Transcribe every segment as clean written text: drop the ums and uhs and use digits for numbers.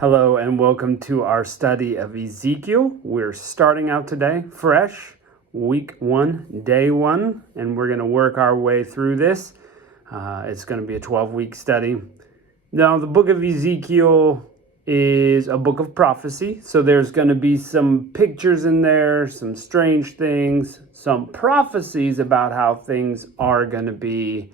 Hello and welcome to our study of Ezekiel. We're starting out today fresh, week 1, day 1, and we're going to work our way through this. It's going to be a 12-week study. Now, the book of Ezekiel is a book of prophecy, so there's going to be some pictures in there, some strange things, some prophecies about how things are going to be,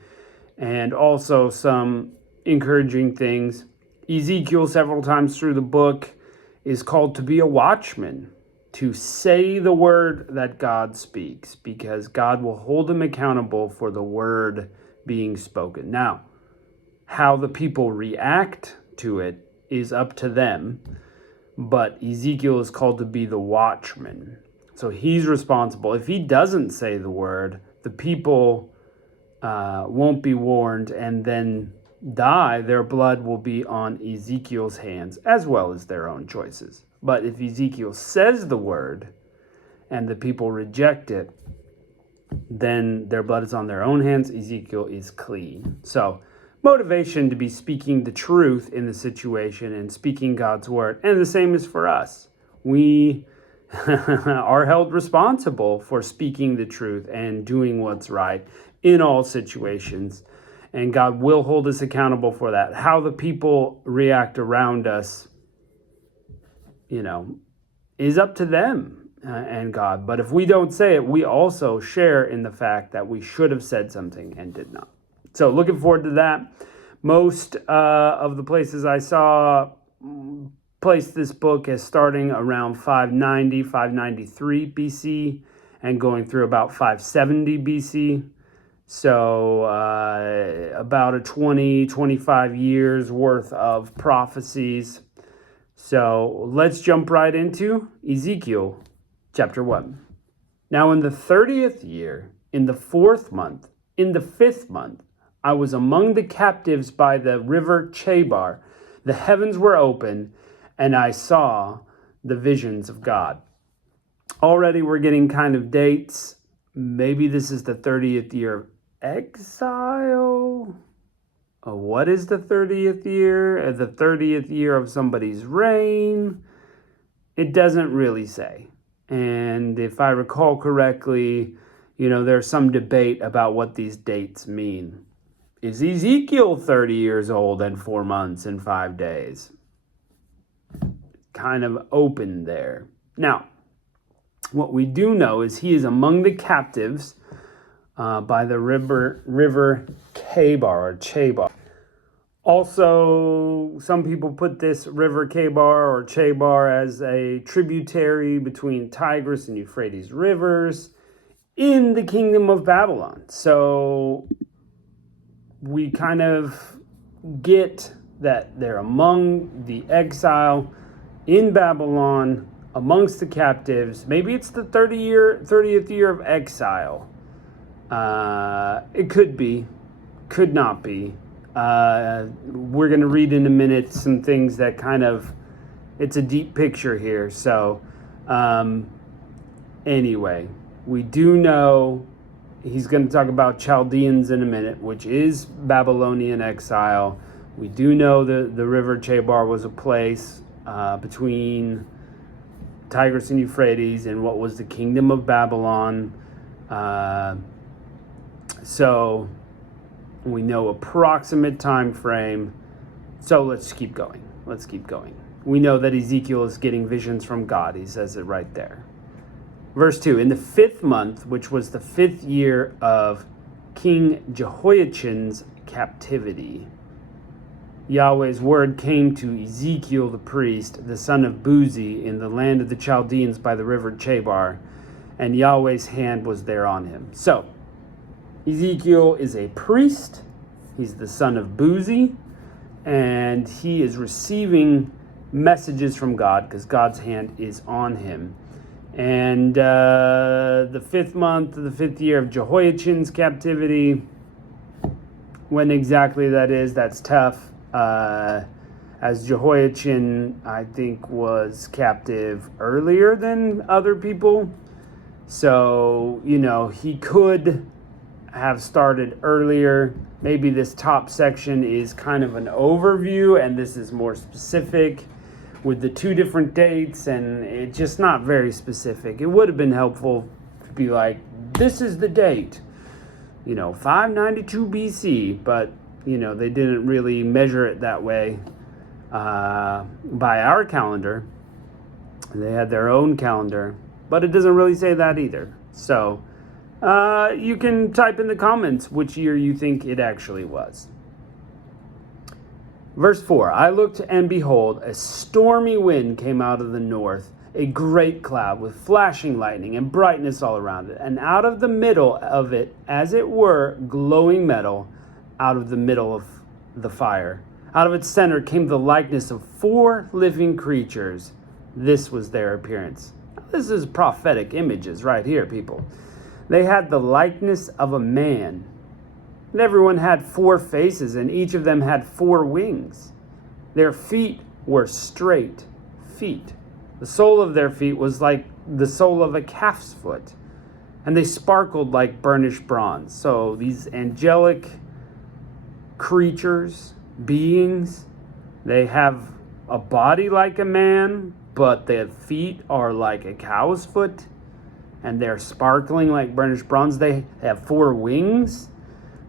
and also some encouraging things. Ezekiel, several times through the book, is called to be a watchman, to say the word that God speaks, because God will hold him accountable for the word being spoken. Now, how the people react to it is up to them, but Ezekiel is called to be the watchman. So he's responsible. If he doesn't say the word, the people won't be warned and then die. Their blood will be on Ezekiel's hands as well as their own choices. But if Ezekiel says the word and the people reject it, then their blood is on their own hands. Ezekiel is clean. So motivation to be speaking the truth in the situation and speaking God's word. And the same is for us. We are held responsible for speaking the truth and doing what's right in all situations. And God will hold us accountable for that. How the people react around us, is up to them and God. But if we don't say it, we also share in the fact that we should have said something and did not. So looking forward to that. Most of the places I saw placed this book as starting around 590, 593 BC and going through about 570 BC. So about a 25 years worth of prophecies. So let's jump right into Ezekiel chapter 1. Now in the 30th year, in the 4th month, in the 5th month, I was among the captives by the river Chebar. The heavens were open, and I saw the visions of God. Already we're getting kind of dates. Maybe this is the 30th year of exile. What is the 30th year? The 30th year of somebody's reign? It doesn't really say. And if I recall correctly, there's some debate about what these dates mean. Is Ezekiel 30 years old and 4 months and 5 days? Kind of open there. Now, what we do know is he is among the captives by the river Chebar. Also, some people put this river Chebar as a tributary between Tigris and Euphrates rivers in the kingdom of Babylon. So we kind of get that they're among the exile in Babylon, amongst the captives. Maybe it's the 30th year of exile. It could be, could not be. We're going to read in a minute some things that it's a deep picture here. So, anyway, we do know he's going to talk about Chaldeans in a minute, which is Babylonian exile. We do know the river Chebar was a place between Tigris and Euphrates and what was the kingdom of Babylon. So we know approximate time frame. So let's keep going. We know that Ezekiel is getting visions from God. He says it right there. Verse 2, in the 5th month, which was the 5th year of King Jehoiachin's captivity, Yahweh's word came to Ezekiel the priest, the son of Buzi, in the land of the Chaldeans by the river Chebar, and Yahweh's hand was there on him. So, Ezekiel is a priest. He's the son of Buzi, and he is receiving messages from God because God's hand is on him. And the 5th month, the 5th year of Jehoiachin's captivity, when exactly that is, that's tough. As Jehoiachin, I think, was captive earlier than other people. So, he could have started earlier. Maybe this top section is kind of an overview and this is more specific. with the 2 different dates, and it's just not very specific. It would have been helpful to be like, this is the date, 592 BC, but, they didn't really measure it that way by our calendar. They had their own calendar, but it doesn't really say that either. So you can type in the comments which year you think it actually was. Verse 4, I looked, and behold, a stormy wind came out of the north, a great cloud with flashing lightning and brightness all around it. And out of the middle of it, as it were, glowing metal, out of the middle of the fire. Out of its center came the likeness of 4 living creatures. This was their appearance. This is prophetic images right here, people. They had the likeness of a man. And everyone had 4 faces, and each of them had 4 wings. Their feet were straight feet. The sole of their feet was like the sole of a calf's foot, and they sparkled like burnished bronze. So these angelic creatures, beings, they have a body like a man, but their feet are like a cow's foot, and they're sparkling like burnished bronze. They have 4 wings.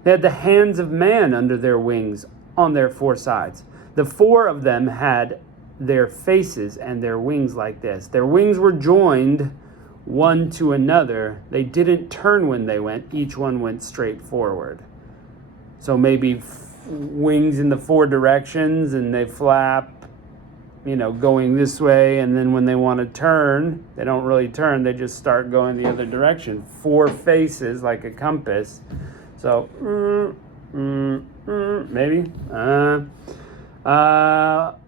They had the hands of man under their wings on their 4 sides. The 4 of them had their faces and their wings like this. Their wings were joined one to another. They didn't turn when they went. Each one went straight forward. So maybe wings in the 4 directions, and they flap, going this way. And then when they want to turn, they don't really turn. They just start going the other direction. 4 faces like a compass. So, maybe.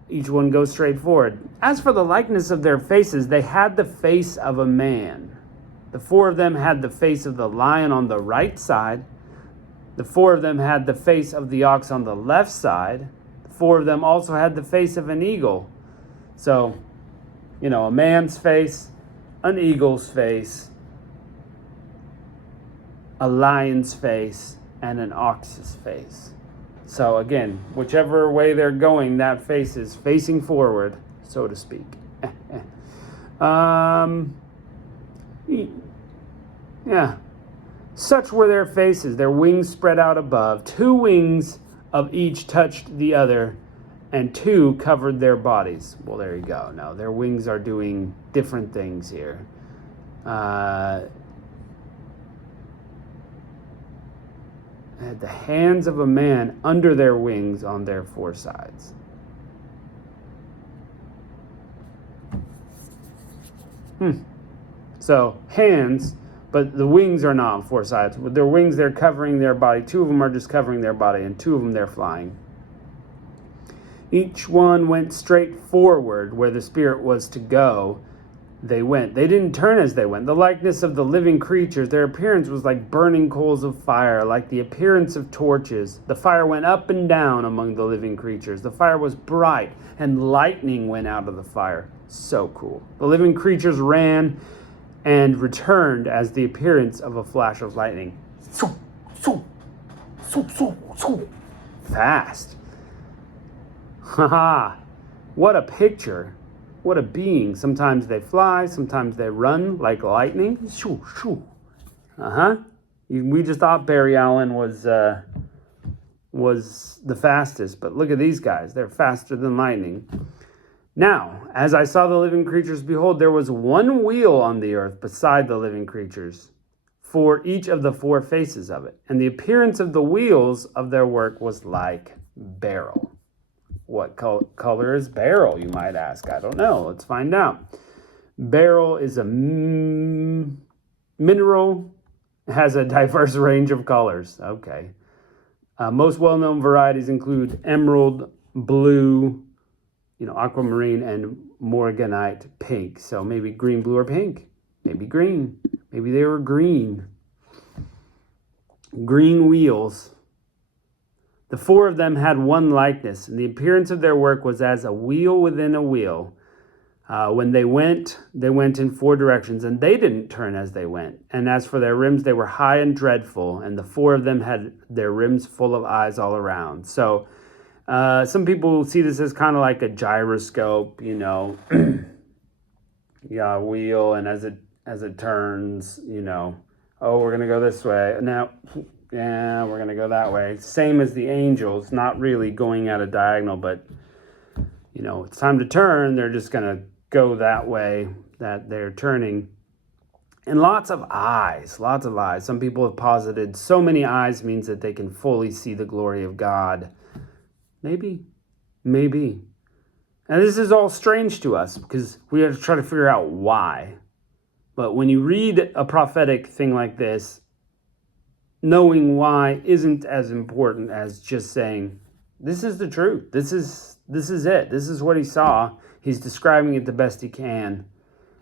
Each one goes straight forward. As for the likeness of their faces, they had the face of a man. The 4 of them had the face of the lion on the right side. The 4 of them had the face of the ox on the left side. The 4 of them also had the face of an eagle. So, a man's face, an eagle's face, a lion's face, and an ox's face. So again, whichever way they're going, that face is facing forward, so to speak. Yeah. Such were their faces, their wings spread out above. 2 wings of each touched the other, and 2 covered their bodies. Well, there you go. Now, their wings are doing different things here. Had the hands of a man under their wings on their 4 sides. So, hands, but the wings are not on 4 sides. With their wings, they're covering their body. 2 of them are just covering their body, and 2 of them, they're flying. Each one went straight forward where the Spirit was to go. They went. They didn't turn as they went. The likeness of the living creatures, their appearance was like burning coals of fire, like the appearance of torches. The fire went up and down among the living creatures. The fire was bright, and lightning went out of the fire. So cool. The living creatures ran and returned as the appearance of a flash of lightning. Fast. Haha. What a picture. What a being. Sometimes they fly, sometimes they run like lightning. Shoo, shoo. We just thought Barry Allen was the fastest, but look at these guys. They're faster than lightning. Now, as I saw the living creatures, behold, there was 1 wheel on the earth beside the living creatures, for each of the 4 faces of it. And the appearance of the wheels of their work was like beryl. What color is beryl, you might ask? I don't know. Let's find out. Beryl is a mineral, has a diverse range of colors. Okay. Most well-known varieties include emerald, blue, aquamarine, and morganite pink. So maybe green, blue, or pink. Maybe green. Maybe they were green. Green wheels. The 4 of them had one likeness, and the appearance of their work was as a wheel within a wheel. When they went in 4 directions, and they didn't turn as they went. And as for their rims, they were high and dreadful, and the 4 of them had their rims full of eyes all around. So Some people see this as kind of like a gyroscope, yeah, a wheel, and as it turns, oh, we're gonna go this way. Now, yeah, we're gonna go that way. Same as the angels, not really going at a diagonal, but it's time to turn. They're just gonna go that way that they're turning. And lots of eyes, lots of eyes. Some people have posited so many eyes means that they can fully see the glory of God. Maybe. And this is all strange to us because we have to try to figure out why. But when you read a prophetic thing like this, knowing why isn't as important as just saying, this is the truth. This is it. This is what he saw. He's describing it the best he can.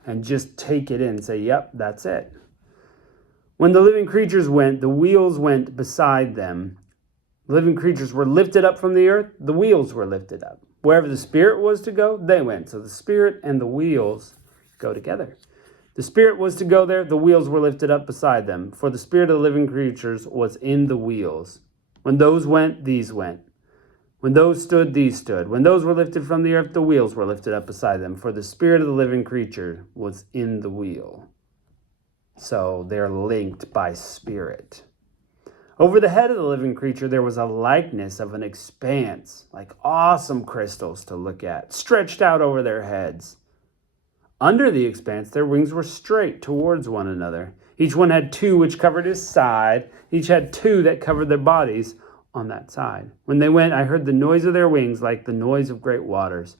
And just take it in and say, yep, that's it. When the living creatures went, the wheels went beside them. The living creatures were lifted up from the earth. The wheels were lifted up. Wherever the Spirit was to go, they went. So the Spirit and the wheels go together. The Spirit was to go there. The wheels were lifted up beside them. For the Spirit of the living creatures was in the wheels. When those went, these went. When those stood, these stood. When those were lifted from the earth, the wheels were lifted up beside them. For the Spirit of the living creature was in the wheel. So they're linked by spirit. Over the head of the living creature, there was a likeness of an expanse, like awesome crystals to look at, stretched out over their heads. Under the expanse, their wings were straight towards one another. Each one had two which covered his side. Each had two that covered their bodies on that side. When they went, I heard the noise of their wings like the noise of great waters,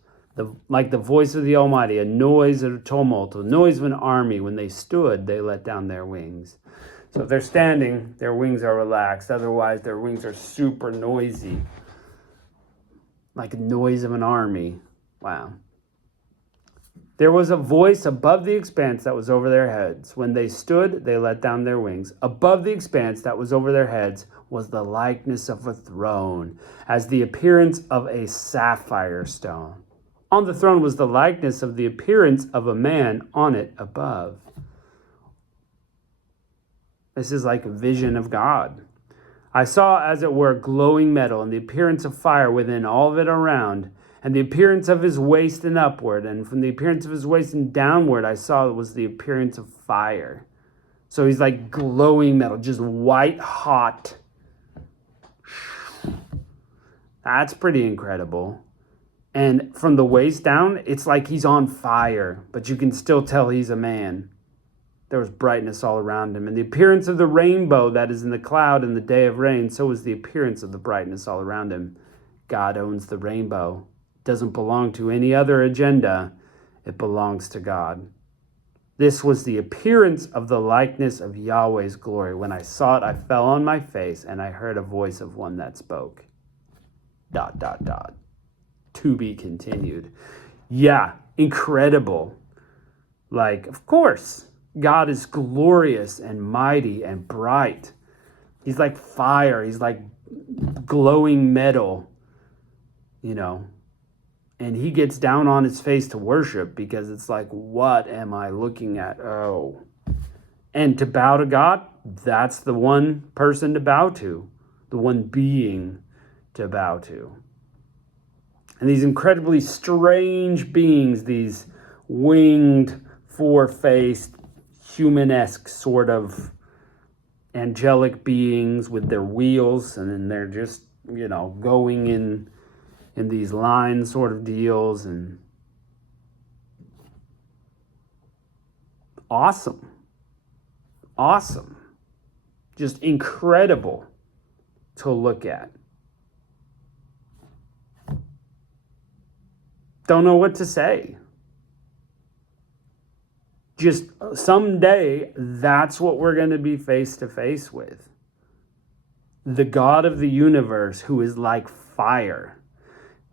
like the voice of the Almighty, a noise of a tumult, a noise of an army. When they stood, they let down their wings. So if they're standing, their wings are relaxed. Otherwise, their wings are super noisy, like a noise of an army. Wow. There was a voice above the expanse that was over their heads. When they stood, they let down their wings. Above the expanse that was over their heads was the likeness of a throne, as the appearance of a sapphire stone. On the throne was the likeness of the appearance of a man on it above. This is like a vision of God. I saw, as it were, glowing metal, and the appearance of fire within all of it around, and the appearance of his waist and upward, and from the appearance of his waist and downward, I saw it was the appearance of fire. So he's like glowing metal, just white hot. That's pretty incredible. And from the waist down, it's like he's on fire, but you can still tell he's a man. There was brightness all around him. And the appearance of the rainbow that is in the cloud in the day of rain, so was the appearance of the brightness all around him. God owns the rainbow. Doesn't belong to any other agenda. It belongs to God. This was the appearance of the likeness of Yahweh's glory. When I saw it, I fell on my face, and I heard a voice of one that spoke. ... To be continued. Yeah, incredible. Like, of course, God is glorious and mighty and bright. He's like fire. He's like glowing metal, And he gets down on his face to worship because it's like, what am I looking at? Oh. And to bow to God, that's the one person to bow to, the one being to bow to. And these incredibly strange beings, these winged, four-faced, human-esque sort of angelic beings with their wheels, and then they're just, going in these line sort of deals, and awesome, just incredible to look at. Don't know what to say. Just someday, that's what we're going to be face to face with. The God of the universe, who is like fire.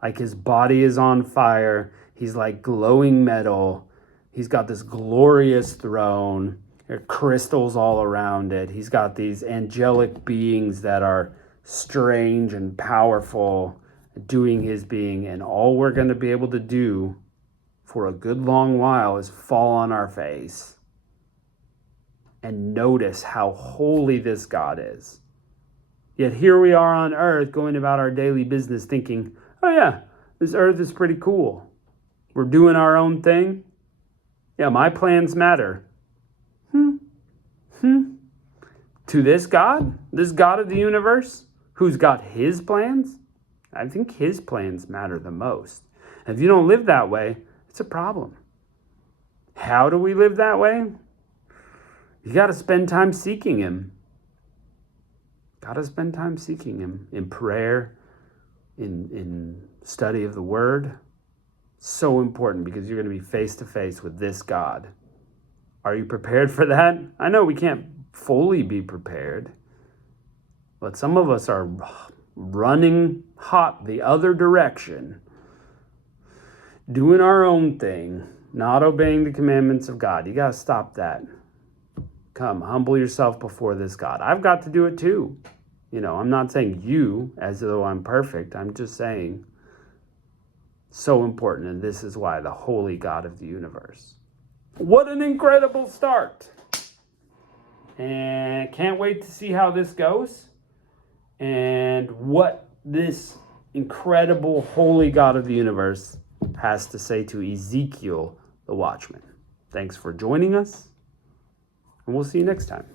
Like his body is on fire. He's like glowing metal. He's got this glorious throne. There are crystals all around it. He's got these angelic beings that are strange and powerful, doing his being. And all we're going to be able to do for a good long while is fall on our face and notice how holy this God is. Yet here we are on earth going about our daily business thinking, oh yeah, this earth is pretty cool. We're doing our own thing. Yeah, my plans matter. To this God of the universe, who's got his plans, I think his plans matter the most. And if you don't live that way, it's a problem. How do we live that way? You got to spend time seeking him. Got to spend time seeking him in prayer, in study of the word. So important because you're going to be face to face with this God. Are you prepared for that? I know we can't fully be prepared, but some of us are running hot the other direction, doing our own thing, not obeying the commandments of God. You got to stop that. Come, humble yourself before this God. I've got to do it too. I'm not saying you as though I'm perfect. I'm just saying so important, and this is why the holy God of the universe. What an incredible start. And can't wait to see how this goes and what this incredible holy God of the universe has to say to Ezekiel, the Watchman. Thanks for joining us, and we'll see you next time.